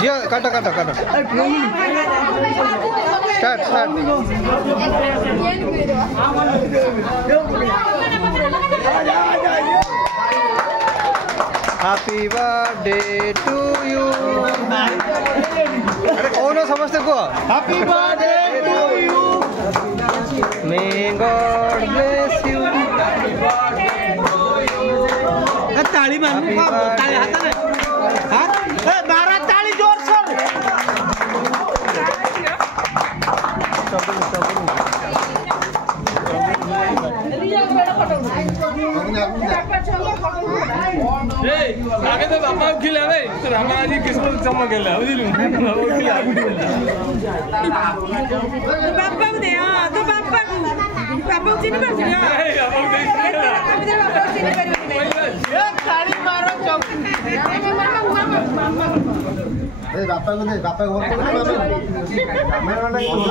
जिया काटो काटो काटो start start happy birthday to you अरे कौन समझते को happy birthday to you may God bless you ताली मार ताली हाथ में हाथ ए मारा ताली जोर से आगे तो बापा खिला भाई तो हमारा जी किसको चमक गया बुझलु बापा खिला बापा दे हां तो बापा चिन्ह कर दिया ए बापा चिन्ह कर ए ताली मारो चौक ए बापा को दे बापा को कैमरा वाला को